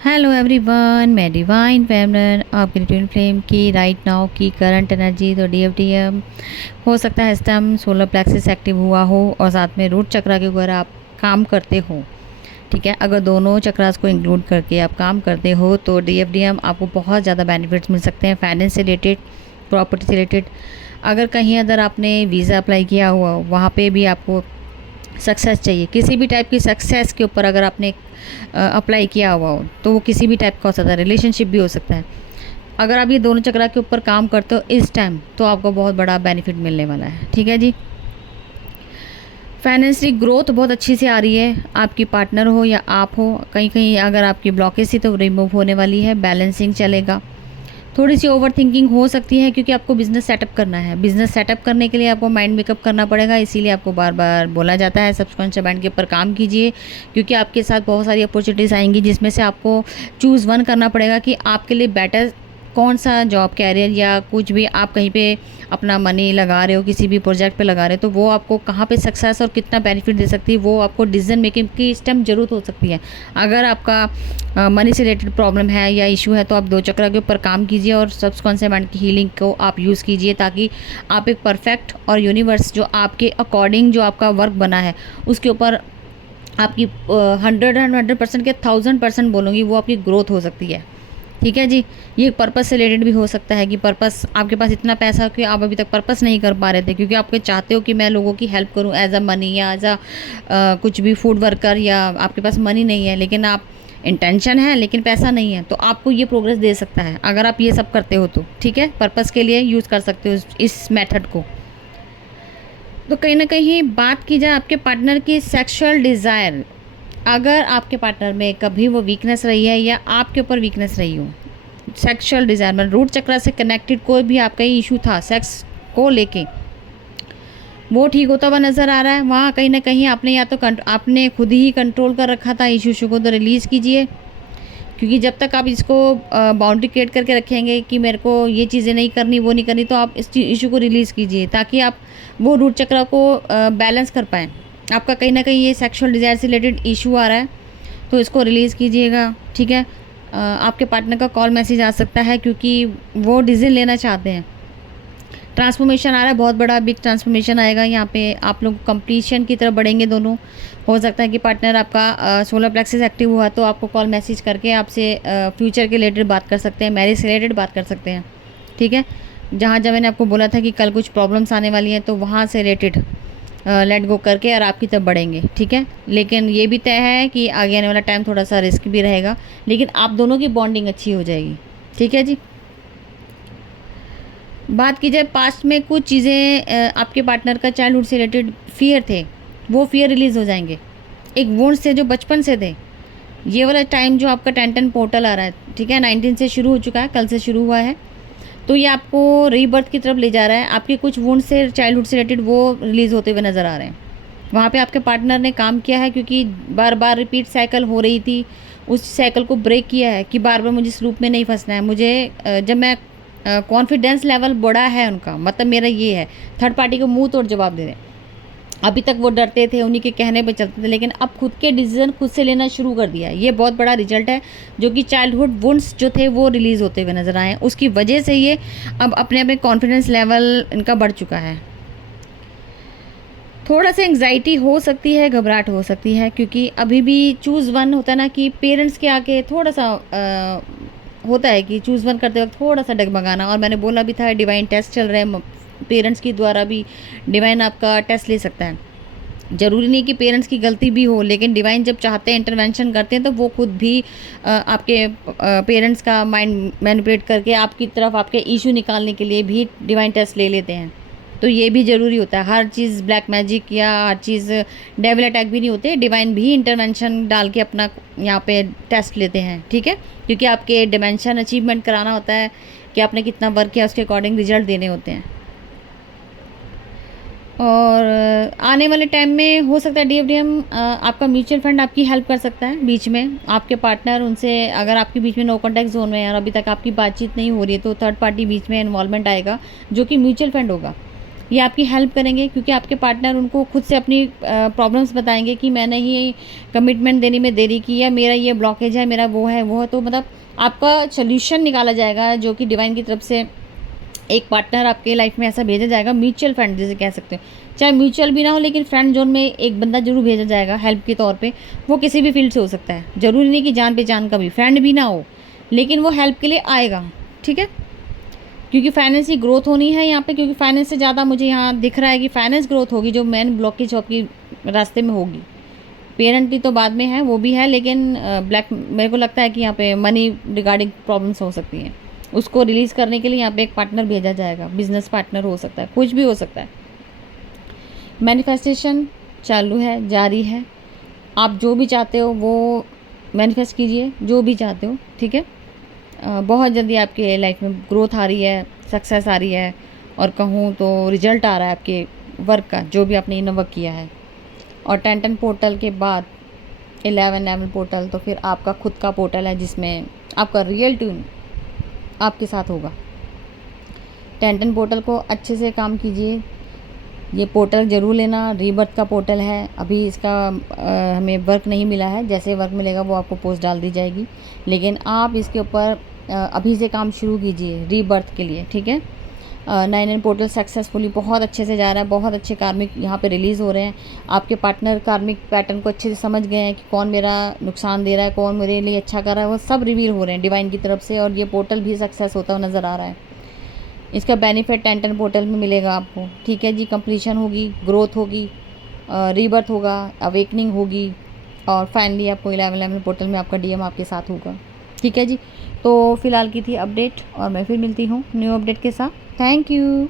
Hello everyone, मैं divine फेमनर आपकी twin flame की राइट नाउ की करंट एनर्जी। तो डीएफडीएम हो सकता है स्टम सोलर प्लेक्सिस एक्टिव हुआ हो और साथ में रूट चक्रा के ऊपर आप काम करते हो। ठीक है, अगर दोनों चक्रास को इंक्लूड करके आप काम करते हो तो डीएफडीएम आपको बहुत ज़्यादा बेनिफिट्स मिल सकते हैं, फाइनेंस से रिलेटेड, प्रॉपर्टी से रिलेटेड। अगर कहीं अदर आपने वीज़ा अप्लाई किया हुआ वहाँ पे भी आपको सक्सेस चाहिए, किसी भी टाइप की सक्सेस के ऊपर अगर आपने अप्लाई किया हुआ हो तो वो किसी भी टाइप का हो सकता है, रिलेशनशिप भी हो सकता है। अगर आप ये दोनों चक्रा के ऊपर काम करते हो इस टाइम तो आपको बहुत बड़ा बेनिफिट मिलने वाला है। ठीक है जी, फाइनेंशियल ग्रोथ बहुत अच्छी से आ रही है, आपकी पार्टनर हो या आप हो, कहीं कहीं अगर आपकी ब्लॉकेज थी तो रिमूव होने वाली है, बैलेंसिंग चलेगा। थोड़ी सी ओवर थिंकिंग हो सकती है क्योंकि आपको बिज़नेस सेटअप करना है, बिज़नेस सेटअप करने के लिए आपको माइंड मेकअप करना पड़ेगा, इसीलिए आपको बार बार बोला जाता है सबकॉन्शियस माइंड के ऊपर काम कीजिए, क्योंकि आपके साथ बहुत सारी अपॉर्चुनिटीज़ आएंगी जिसमें से आपको चूज़ वन करना पड़ेगा कि आपके लिए बेटर कौन सा जॉब कैरियर या कुछ भी आप कहीं पे अपना मनी लगा रहे हो, किसी भी प्रोजेक्ट पे लगा रहे हो तो वो आपको कहाँ पे सक्सेस और कितना बेनिफिट दे सकती है, वो आपको डिसीजन मेकिंग की इस टाइम ज़रूरत हो सकती है। अगर आपका मनी से रिलेटेड प्रॉब्लम है या इशू है तो आप दो चक्र के ऊपर काम कीजिए और सबकॉन्शियस माइंड की हीलिंग को आप यूज़ कीजिए ताकि आप एक परफेक्ट और यूनिवर्स जो आपके अकॉर्डिंग जो आपका वर्क बना है उसके ऊपर आपकी 100% के 1000% बोलूँगी वो आपकी ग्रोथ हो सकती है। ठीक है जी, ये पर्पस से रिलेटेड भी हो सकता है कि पर्पस आपके पास इतना पैसा कि आप अभी तक पर्पस नहीं कर पा रहे थे क्योंकि आपके चाहते हो कि मैं लोगों की हेल्प करूं एज अ मनी या एज अ कुछ भी फूड वर्कर, या आपके पास मनी नहीं है लेकिन आप इंटेंशन है लेकिन पैसा नहीं है, तो आपको ये प्रोग्रेस दे सकता है अगर आप ये सब करते हो तो। ठीक है, पर्पस के लिए यूज़ कर सकते हो इस मेथड को। तो कहीं ना कहीं बात की जाए आपके पार्टनर की सेक्सुअल डिज़ायर, अगर आपके पार्टनर में कभी वो वीकनेस रही है या आपके ऊपर वीकनेस रही हो सेक्सुअल डिज़ायर में, रूट चक्र से कनेक्टेड कोई भी आपका इशू था सेक्स को लेके, वो ठीक होता हुआ नज़र आ रहा है, वहाँ कहीं ना कहीं आपने या तो आपने खुद ही कंट्रोल कर रखा था इशू को, तो रिलीज़ कीजिए। क्योंकि जब तक आप इसको बाउंड्री क्रिएट करके रखेंगे कि मेरे को ये चीज़ें नहीं करनी वो नहीं करनी, तो आप इस इशू को रिलीज़ कीजिए ताकि आप वो रूट चक्र को बैलेंस कर पाएँ। आपका कहीं ना कहीं ये सेक्सुअल डिज़ायर से रिलेटेड इशू आ रहा है तो इसको रिलीज़ कीजिएगा। ठीक है, आपके पार्टनर का कॉल मैसेज आ सकता है क्योंकि वो डिसीजन लेना चाहते हैं, ट्रांसफॉर्मेशन आ रहा है, बहुत बड़ा बिग ट्रांसफॉर्मेशन आएगा यहाँ पे, आप लोग कंप्लीशन की तरफ बढ़ेंगे दोनों। हो सकता है कि पार्टनर आपका सोलर प्लेक्सिस एक्टिव हुआ तो आपको कॉल मैसेज करके आपसे फ्यूचर के रिलेटेड बात कर सकते हैं, मैरिज से रिलेटेड बात कर सकते हैं। ठीक है, जहाँ जब मैंने आपको बोला था कि कल कुछ प्रॉब्लम्स आने वाली हैं तो वहाँ से रिलेटेड लेट गो करके और आपकी तरफ बढ़ेंगे। ठीक है, लेकिन ये भी तय है कि आगे आने वाला टाइम थोड़ा सा रिस्क भी रहेगा, लेकिन आप दोनों की बॉन्डिंग अच्छी हो जाएगी। ठीक है जी, बात की जाए पास्ट में कुछ चीज़ें आपके पार्टनर का चाइल्डहुड से रिलेटेड फियर थे, वो फियर रिलीज़ हो जाएंगे। एक वोन्स थे जो बचपन से थे, ये वाला टाइम जो आपका 10-10 पोर्टल आ रहा है, ठीक है, 19 से शुरू हो चुका है, कल से शुरू हुआ है, तो ये आपको रीबर्थ की तरफ ले जा रहा है। आपके कुछ वुंड से चाइल्डहुड से रिलेटेड वो रिलीज़ होते हुए नज़र आ रहे हैं। वहाँ पे आपके पार्टनर ने काम किया है क्योंकि बार बार रिपीट साइकिल हो रही थी, उस साइकिल को ब्रेक किया है कि बार बार मुझे इस लूप में नहीं फंसना है। मुझे जब मैं कॉन्फिडेंस लेवल बढ़ा है उनका, मतलब मेरा ये है थर्ड पार्टी को मुंह तोड़ जवाब दे दें। अभी तक वो डरते थे, उन्हीं के कहने पे चलते थे, लेकिन अब खुद के डिसीजन खुद से लेना शुरू कर दिया है। ये बहुत बड़ा रिजल्ट है जो कि चाइल्डहुड वुंड्स जो थे वो रिलीज़ होते हुए नज़र आए हैं, उसकी वजह से ये अब अपने अपने कॉन्फिडेंस लेवल इनका बढ़ चुका है। थोड़ा सा एंग्जाइटी हो सकती है, घबराहट हो सकती है क्योंकि अभी भी चूज़ वन होता है ना कि पेरेंट्स के आके थोड़ा सा होता है कि चूज़ वन करते वक्त थोड़ा सा डगमगाना। और मैंने बोला भी था डिवाइन टेस्ट चल रहे हैं, पेरेंट्स के द्वारा भी डिवाइन आपका टेस्ट ले सकता है। ज़रूरी नहीं कि पेरेंट्स की गलती भी हो, लेकिन डिवाइन जब चाहते हैं इंटरवेंशन करते हैं तो वो खुद भी आपके पेरेंट्स का माइंड मैनिपुलेट करके आपकी तरफ आपके इशू निकालने के लिए भी डिवाइन टेस्ट ले लेते हैं। तो ये भी ज़रूरी होता है, हर चीज़ ब्लैक मैजिक या हर चीज़ डेविल अटैक भी नहीं होते, डिवाइन भी इंटरवेंशन डाल के अपना यहाँ पे टेस्ट लेते हैं। ठीक है, क्योंकि आपके डिमेंशन अचीवमेंट कराना होता है कि आपने कितना वर्क किया, उसके अकॉर्डिंग रिजल्ट देने होते हैं। और आने वाले टाइम में हो सकता है डीएफडीएम आपका म्यूचुअल फंड आपकी हेल्प कर सकता है बीच में, आपके पार्टनर उनसे अगर आपके बीच में नो कॉन्टैक्ट जोन में है और अभी तक आपकी बातचीत नहीं हो रही है तो थर्ड पार्टी बीच में इन्वॉल्वमेंट आएगा जो कि म्यूचुअल फंड होगा। ये आपकी हेल्प करेंगे, क्योंकि आपके पार्टनर उनको खुद से अपनी प्रॉब्लम्स बताएंगे कि मैंने ही कमिटमेंट देने में देरी की है, मेरा ये ब्लॉकेज है, मेरा वो है, तो मतलब आपका सोल्यूशन निकाला जाएगा, जो कि डिवाइन की तरफ से एक पार्टनर आपके लाइफ में ऐसा भेजा जाएगा, म्यूचुअल फ्रेंड जिसे कह सकते हो, चाहे म्यूचुअल भी ना हो लेकिन फ्रेंड जोन में एक बंदा जरूर भेजा जाएगा हेल्प के तौर पे। वो किसी भी फील्ड से हो सकता है, जरूरी नहीं कि जान पहचान का भी फ्रेंड भी ना हो, लेकिन वो हेल्प के लिए आएगा, ठीक है। क्योंकि फाइनेंस की ग्रोथ होनी है यहाँ पे, क्योंकि फाइनेंस से ज़्यादा मुझे यहाँ दिख रहा है कि फाइनेंस ग्रोथ होगी, जो मेन ब्लॉकेज आपकी रास्ते में होगी। पेरेंट की तो बाद में है, वो भी है, लेकिन ब्लैक मेरे को लगता है कि यहाँ पे मनी रिगार्डिंग प्रॉब्लम्स हो सकती हैं, उसको रिलीज़ करने के लिए यहाँ पे एक पार्टनर भेजा जाएगा, बिजनेस पार्टनर हो सकता है, कुछ भी हो सकता है। मैनिफेस्टेशन चालू है, जारी है, आप जो भी चाहते हो वो मैनिफेस्ट कीजिए, जो भी चाहते हो, ठीक है। बहुत जल्दी आपके लाइफ में ग्रोथ आ रही है, सक्सेस आ रही है, और कहूँ तो रिजल्ट आ रहा है आपके वर्क का, जो भी आपने इनर वर्क किया है। और 10 पोर्टल के बाद 11 पोर्टल, तो फिर आपका खुद का पोर्टल है जिसमें आपका रियल ट्यून आपके साथ होगा। 10 पोर्टल को अच्छे से काम कीजिए, ये पोर्टल ज़रूर लेना, रीबर्थ का पोर्टल है, अभी इसका हमें वर्क नहीं मिला है, जैसे वर्क मिलेगा वो आपको पोस्ट डाल दी जाएगी, लेकिन आप इसके ऊपर अभी से काम शुरू कीजिए रीबर्थ के लिए, ठीक है। 9 पोर्टल सक्सेसफुली बहुत अच्छे से जा रहा है, बहुत अच्छे कार्मिक यहाँ पे रिलीज़ हो रहे हैं। आपके पार्टनर कार्मिक पैटर्न को अच्छे से समझ गए हैं कि कौन मेरा नुकसान दे रहा है, कौन मेरे लिए अच्छा कर रहा है, वो सब रिवील हो रहे हैं डिवाइन की तरफ से, और ये पोर्टल भी सक्सेस होता हुआ नज़र आ रहा है। इसका बेनिफिट 10 पोर्टल में मिलेगा आपको, ठीक है जी। कंप्लीशन होगी, ग्रोथ होगी, रीबर्थ होगा, अवेकनिंग होगी, और फाइनली आपको 11 पोर्टल में आपका डीएम आपके साथ होगा, ठीक है जी। तो फिलहाल की थी अपडेट, और मैं फिर मिलती हूँ न्यू अपडेट के साथ। Thank you.